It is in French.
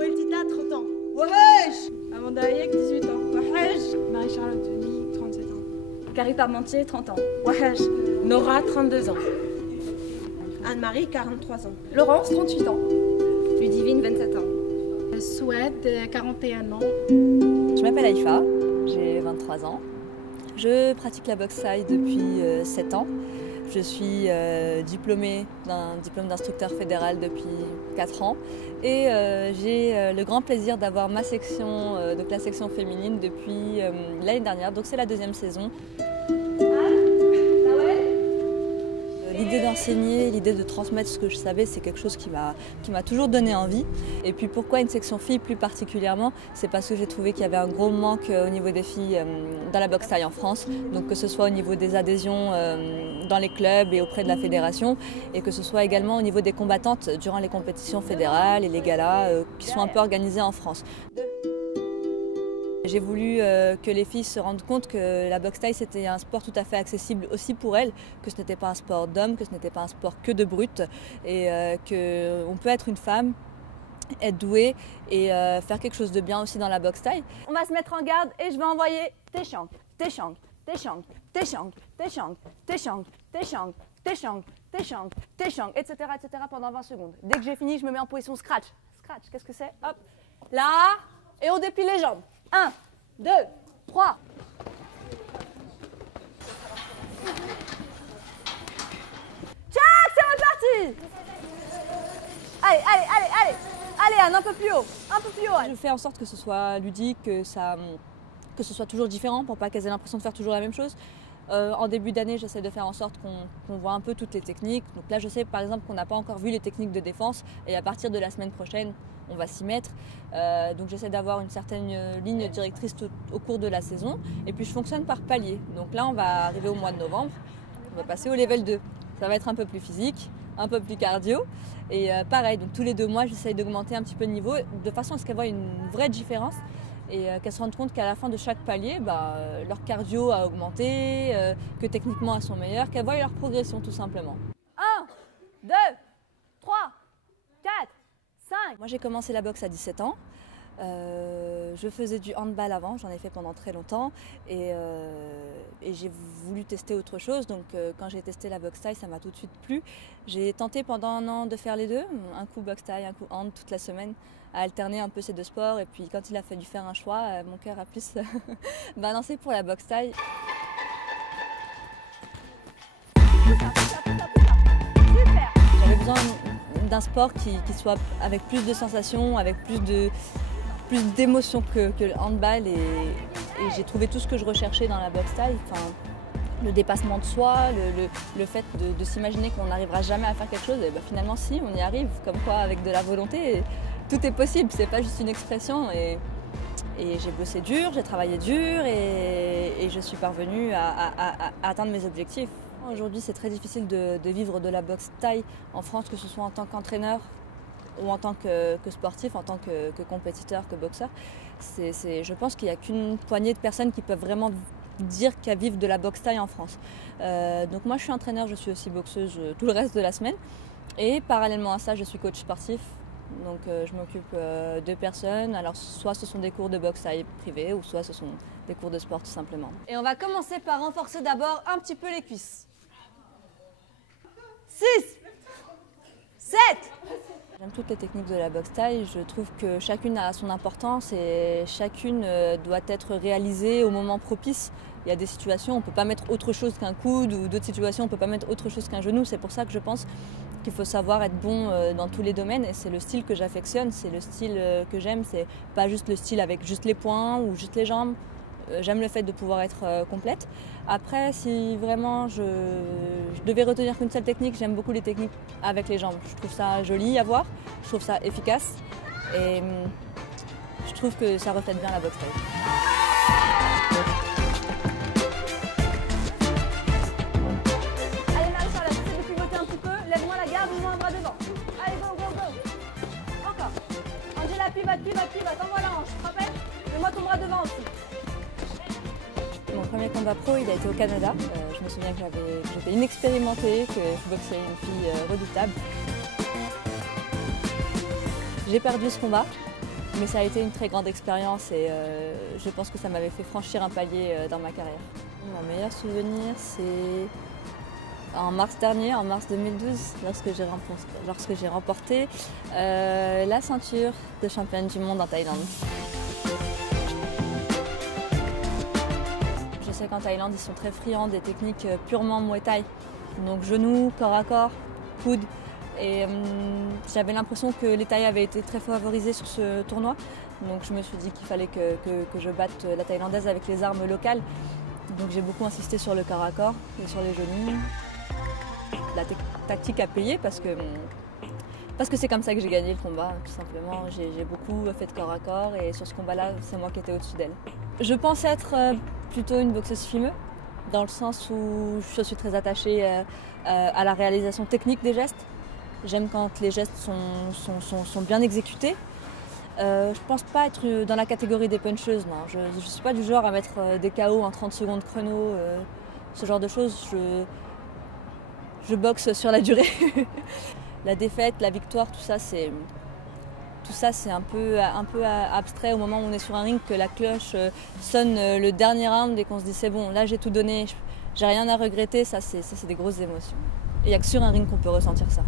Weltita, 30 ans. Wesh! Amanda Hayek, 18 ans. Wesh. Marie-Charlotte Denis, 37 ans. Carrie Parmentier, 30 ans. Wesh. Nora, 32 ans. Anne-Marie, 43 ans. Laurence, 38 ans. Ludivine, 27 ans. Souhaite, 41 ans. Je m'appelle Aïfa, j'ai 23 ans. Je pratique la boxe thaï depuis 7 ans. Je suis diplômée d'un diplôme d'instructeur fédéral depuis 4 ans. Et j'ai le grand plaisir d'avoir ma section, donc la section féminine, depuis l'année dernière. Donc c'est la 2e saison. L'idée d'enseigner, l'idée de transmettre ce que je savais, c'est quelque chose qui m'a toujours donné envie. Et puis pourquoi une section filles plus particulièrement? C'est parce que j'ai trouvé qu'il y avait un gros manque au niveau des filles dans la boxe thaï en France. Donc que ce soit au niveau des adhésions dans les clubs et auprès de la fédération, et que ce soit également au niveau des combattantes durant les compétitions fédérales et les galas qui sont un peu organisés en France. J'ai voulu que les filles se rendent compte que la boxe thaï c'était un sport tout à fait accessible aussi pour elles, que ce n'était pas un sport d'hommes, que ce n'était pas un sport que de brutes, et qu'on peut être une femme, être douée et faire quelque chose de bien aussi dans la boxe thaï. On va se mettre en garde et je vais envoyer Téchang, Téchang, Téchang, Téchang, Téchang, Téchang, Téchang, Téchang, Téchang, Téchang, etc. pendant 20 secondes. Dès que j'ai fini, je me mets en position scratch. Scratch, qu'est-ce que c'est? Hop, là, et on déplie les jambes. 1, 2, 3. Tchac, c'est reparti. Allez, Anne, un peu plus haut, Anne. Je fais en sorte que ce soit ludique, que ce soit toujours différent pour pas qu'elles aient l'impression de faire toujours la même chose. En début d'année, j'essaie de faire en sorte qu'on voit un peu toutes les techniques. Donc là, je sais par exemple qu'on n'a pas encore vu les techniques de défense et à partir de la semaine prochaine, on va s'y mettre. Donc j'essaie d'avoir une certaine ligne directrice au cours de la saison. Et puis je fonctionne par palier. Donc là, on va arriver au mois de novembre. On va passer au level 2. Ça va être un peu plus physique, un peu plus cardio. Et pareil, donc tous les 2 mois, j'essaie d'augmenter un petit peu le niveau de façon à ce qu'elles voient une vraie différence. Et qu'elles se rendent compte qu'à la fin de chaque palier, leur cardio a augmenté, que techniquement elles sont meilleures, qu'elles voient leur progression tout simplement. 1, 2, 3, 4, 5. Moi j'ai commencé la boxe à 17 ans. Je faisais du handball avant, j'en ai fait pendant très longtemps et j'ai voulu tester autre chose. Donc quand j'ai testé la boxe thaï, ça m'a tout de suite plu. J'ai tenté pendant 1 an de faire les deux, un coup boxe thaï, un coup hand toute la semaine, à alterner un peu ces 2 sports. Et puis quand il a fallu faire un choix, mon cœur a plus balancé pour la boxe thaï. Super. J'avais besoin d'un sport qui soit avec plus de sensations, avec plus d'émotions que le handball, et j'ai trouvé tout ce que je recherchais dans la boxe thaï. Enfin, le dépassement de soi, le fait de s'imaginer qu'on n'arrivera jamais à faire quelque chose, et finalement si, on y arrive, comme quoi avec de la volonté, tout est possible, c'est pas juste une expression. Et j'ai bossé dur, j'ai travaillé dur et je suis parvenue à atteindre mes objectifs. Aujourd'hui, c'est très difficile de vivre de la boxe thaï en France, que ce soit en tant qu'entraîneur ou en tant que sportif, en tant que compétiteur, que boxeur. Je pense qu'il n'y a qu'une poignée de personnes qui peuvent vraiment dire qu'elles vivent de la boxe thaï en France. Donc moi, je suis entraîneur, je suis aussi boxeuse tout le reste de la semaine. Et parallèlement à ça, je suis coach sportif. Donc je m'occupe de personnes. Alors soit ce sont des cours de boxe thaï privés, ou soit ce sont des cours de sport tout simplement. Et on va commencer par renforcer d'abord un petit peu les cuisses. 6, 7. J'aime toutes les techniques de la boxe thaï. Je trouve que chacune a son importance et chacune doit être réalisée au moment propice. Il y a des situations où on ne peut pas mettre autre chose qu'un coude, ou d'autres situations où on ne peut pas mettre autre chose qu'un genou. C'est pour ça que je pense qu'il faut savoir être bon dans tous les domaines, et c'est le style que j'affectionne, c'est le style que j'aime. C'est pas juste le style avec juste les poings ou juste les jambes. J'aime le fait de pouvoir être complète. Après, si vraiment je devais retenir qu'une seule technique, j'aime beaucoup les techniques avec les jambes. Je trouve ça joli à voir, je trouve ça efficace et je trouve que ça reflète bien la boxe thaï. Allez Marie-Charlotte, j'essaie de pivoter un petit peu. Lève-moi la garde, mets-moi un bras devant. Allez, go, go, go. Encore. Angela, pivote, envoie la hanche. Tu te rappelles? Mets-moi ton bras devant aussi. Mon premier combat pro, il a été au Canada. Je me souviens que j'étais inexpérimentée, que je boxais une fille redoutable. J'ai perdu ce combat, Mais ça a été une très grande expérience et je pense que ça m'avait fait franchir un palier dans ma carrière. Mon meilleur souvenir, c'est en mars dernier, en mars 2012, lorsque j'ai remporté la ceinture de championne du monde en Thaïlande. Je sais qu'en Thaïlande, ils sont très friands des techniques purement Muay Thai. Donc genoux, corps à corps, coudes. Et j'avais l'impression que les Thaïs avaient été très favorisés sur ce tournoi. Donc je me suis dit qu'il fallait que je batte la thaïlandaise avec les armes locales. Donc j'ai beaucoup insisté sur le corps à corps et sur les genoux. La tactique a payé parce que c'est comme ça que j'ai gagné le combat, tout simplement. J'ai beaucoup fait de corps à corps et sur ce combat-là, c'est moi qui étais au-dessus d'elle. Je pense être plutôt une boxeuse fumeux, dans le sens où je suis très attachée à la réalisation technique des gestes. J'aime quand les gestes sont bien exécutés. Je ne pense pas être dans la catégorie des puncheuses, non. Je ne suis pas du genre à mettre des KO en 30 secondes chrono, ce genre de choses. Je boxe sur la durée. La défaite, la victoire, tout ça c'est un peu abstrait au moment où on est sur un ring, que la cloche sonne le dernier round et qu'on se dit c'est bon, là j'ai tout donné, j'ai rien à regretter. Ça c'est des grosses émotions. Il n'y a que sur un ring qu'on peut ressentir ça.